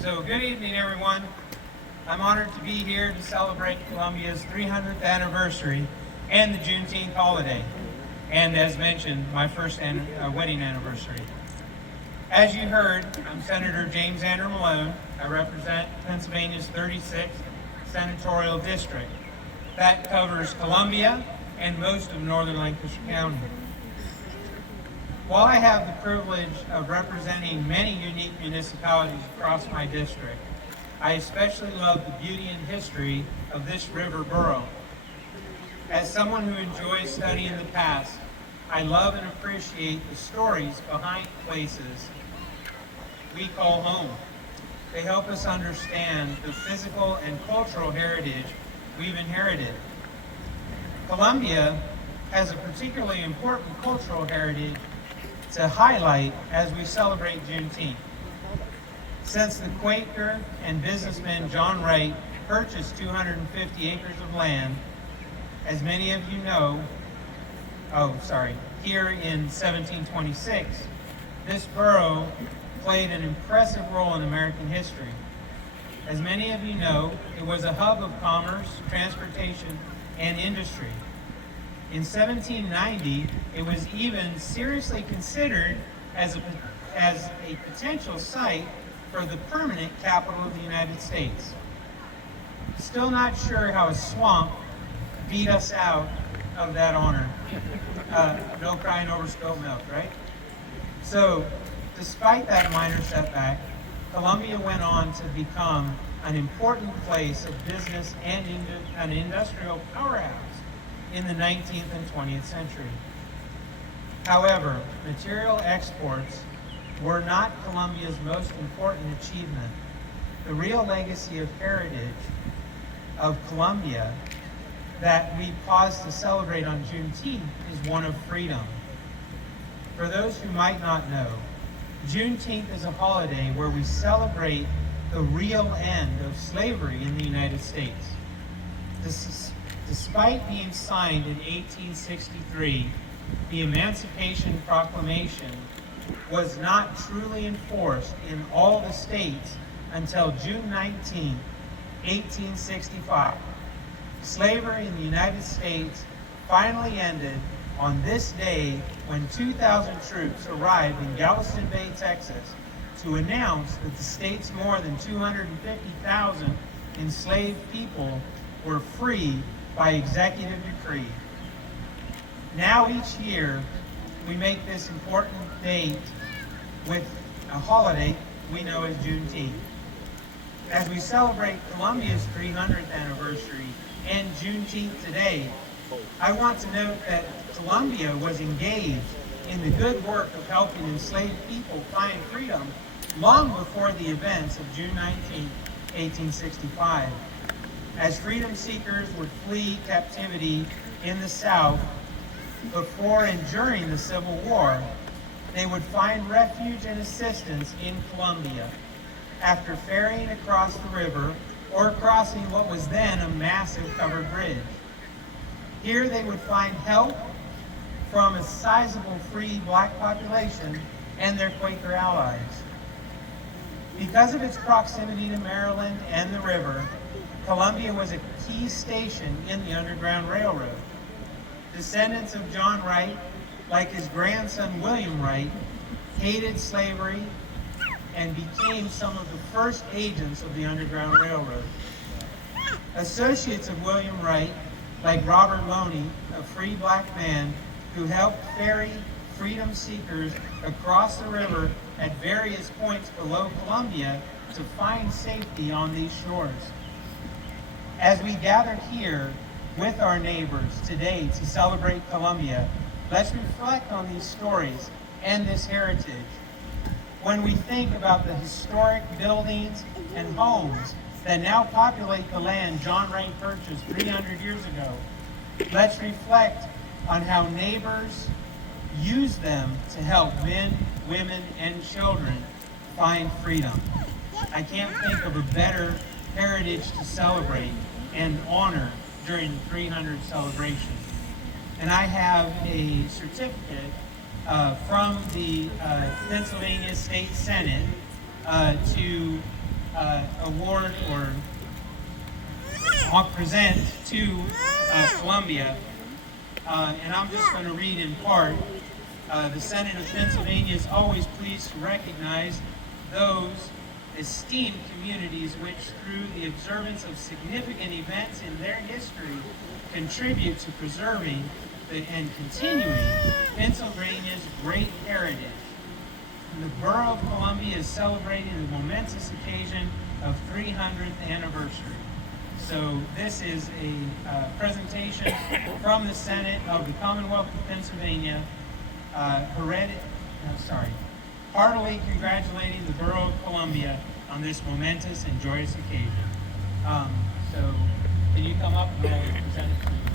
So good evening, everyone. I'm honored to be here to celebrate Columbia's 300th anniversary and the Juneteenth holiday, and as mentioned, my first wedding anniversary. As you heard, I'm Senator James Andrew Malone. I represent Pennsylvania's 36th senatorial district. That covers Columbia and most of northern Lancaster County. While I have the privilege of representing many unique municipalities across my district, I especially love the beauty and history of this river borough. As someone who enjoys studying the past, I love and appreciate the stories behind places we call home. They help us understand the physical and cultural heritage we've inherited. Columbia has a particularly important cultural heritage to highlight as we celebrate Juneteenth. Since the Quaker and businessman John Wright purchased 250 acres of land, as many of you know, here in 1726, this borough played an impressive role in American history. As many of you know, it was a hub of commerce, transportation, and industry. In 1790, it was even seriously considered as a potential site for the permanent capital of the United States. Still not sure how a swamp beat us out of that honor. No crying over spilled milk, right? So, despite that minor setback, Columbia went on to become an important place of business and an industrial powerhouse in the 19th and 20th century. However, material exports were not Columbia's most important achievement. The real legacy of heritage of Columbia that we pause to celebrate on Juneteenth is one of freedom. For those who might not know, Juneteenth is a holiday where we celebrate the real end of slavery in the United States. Despite being signed in 1863, the Emancipation Proclamation was not truly enforced in all the states until June 19, 1865. Slavery in the United States finally ended on this day when 2,000 troops arrived in Galveston Bay, Texas, to announce that the state's more than 250,000 enslaved people were free by executive decree. Now each year, we make this important date with a holiday we know as Juneteenth. As we celebrate Columbia's 300th anniversary and Juneteenth today, I want to note that Columbia was engaged in the good work of helping enslaved people find freedom long before the events of June 19, 1865. As freedom seekers would flee captivity in the South before and during the Civil War, they would find refuge and assistance in Columbia after ferrying across the river or crossing what was then a massive covered bridge. Here they would find help from a sizable free black population and their Quaker allies. Because of its proximity to Maryland and the river, Columbia was a key station in the Underground Railroad. Descendants of John Wright, like his grandson William Wright, hated slavery and became some of the first agents of the Underground Railroad. Associates of William Wright, like Robert Mooney, a free black man who helped ferry freedom seekers across the river at various points below Columbia to find safety on these shores. As we gather here with our neighbors today to celebrate Columbia, let's reflect on these stories and this heritage. When we think about the historic buildings and homes that now populate the land John Wright purchased 300 years ago, let's reflect on how neighbors use them to help men, women, and children find freedom. I can't think of a better heritage to celebrate and honor during the 300 celebration. And I have a certificate from the Pennsylvania State Senate to award or I'll present to Columbia, and I'm just going to read in part. The Senate of Pennsylvania is always pleased to recognize those esteemed communities which, through the observance of significant events in their history, contribute to preserving and continuing Pennsylvania's great heritage. And the Borough of Columbia is celebrating the momentous occasion of 300th anniversary. So this is a presentation from the Senate of the Commonwealth of Pennsylvania, heartily congratulating the Borough of Columbia on this momentous and joyous occasion. So can you come up and I'll present it to you?